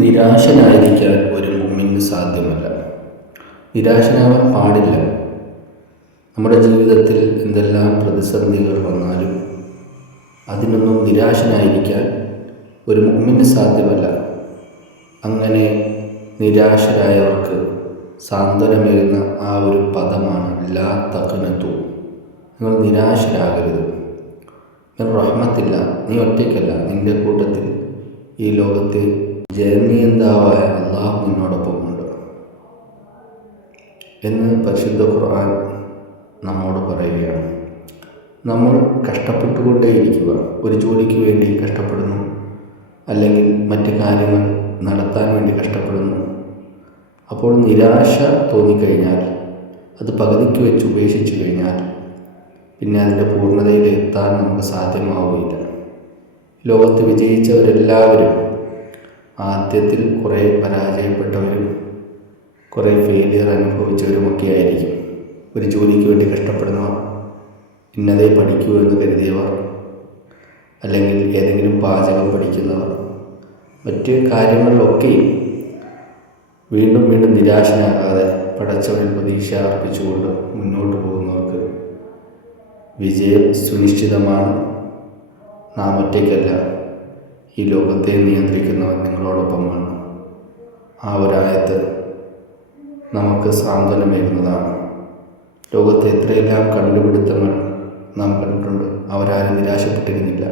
നിരാശനായിരിക്കാൻ ഒരു മുഅ്മിന് സാധ്യമല്ല. നിരാശനാവാൻ പാടില്ല. നമ്മുടെ ജീവിതത്തിൽ എന്തെല്ലാം പ്രതിസന്ധികൾ വന്നാലും അതിനൊന്നും നിരാശനായിരിക്കാൻ ഒരു മുഅ്മിന് സാധ്യമല്ല. അങ്ങനെ നിരാശരായവർക്ക് സാന്ത്വനമേകുന്ന ആ ഒരു പദമാണ് ലാ തഖ്നതു. നിങ്ങൾ നിരാശരാകരുത്. റഹ്മത്തില്ല, നീ ഒറ്റയ്ക്കല്ല, നിന്റെ കൂട്ടത്തിൽ ഈ ലോകത്തെ ജയനിയന്താവായ അള്ളാഹു നിന്നോടൊപ്പമുണ്ട് എന്ന് പരിശുദ്ധ ഖുർആൻ നമ്മോട് പറയുകയാണ്. നമ്മൾ കഷ്ടപ്പെട്ടുകൊണ്ടേയിരിക്കുക. ഒരു ജോലിക്ക് വേണ്ടി കഷ്ടപ്പെടുന്നു, അല്ലെങ്കിൽ മറ്റ് കാര്യങ്ങൾ നടത്താൻ വേണ്ടി കഷ്ടപ്പെടുന്നു. അപ്പോൾ നിരാശ തോന്നിക്കഴിഞ്ഞാൽ, അത് പകുതിക്ക് വെച്ച് ഉപേക്ഷിച്ചു കഴിഞ്ഞാൽ പിന്നെ അതിൻ്റെ പൂർണ്ണതയിൽ എത്താൻ നമുക്ക് സാധ്യമാവുകയില്ല. ലോകത്ത് വിജയിച്ചവരെല്ലാവരും ആദ്യത്തിൽ കുറേ പരാജയപ്പെട്ടവരും കുറേ ഫെയിലിയർ അനുഭവിച്ചവരുമൊക്കെ ആയിരിക്കും. ഒരു ജോലിക്ക് വേണ്ടി കഷ്ടപ്പെടുന്നവർ, ഇന്നതേ പഠിക്കൂ എന്ന് കരുതിയവർ, അല്ലെങ്കിൽ ഏതെങ്കിലും പാചകം പഠിക്കുന്നവർ, മറ്റ് കാര്യങ്ങളിലൊക്കെയും വീണ്ടും വീണ്ടും നിരാശനാകാതെ പടച്ചവനിൽ പ്രതീക്ഷ അർപ്പിച്ചുകൊണ്ട് മുന്നോട്ട് പോകുന്നവർക്ക് വിജയം സുനിശ്ചിതമാണ്. നാം ഒറ്റയ്ക്കല്ല, ഈ ലോകത്തെ നിയന്ത്രിക്കുന്നവൻ നിങ്ങളോടൊപ്പമാണ്. ആ ഒരായത്ത് നമുക്ക് സാന്ത്വനമേകുന്നതാണ്. ലോകത്തെ എത്രയെല്ലാം കണ്ടുപിടുത്തങ്ങൾ നാം കണ്ടിട്ടുണ്ട്, അവരാരും നിരാശപ്പെട്ടിരുന്നില്ല.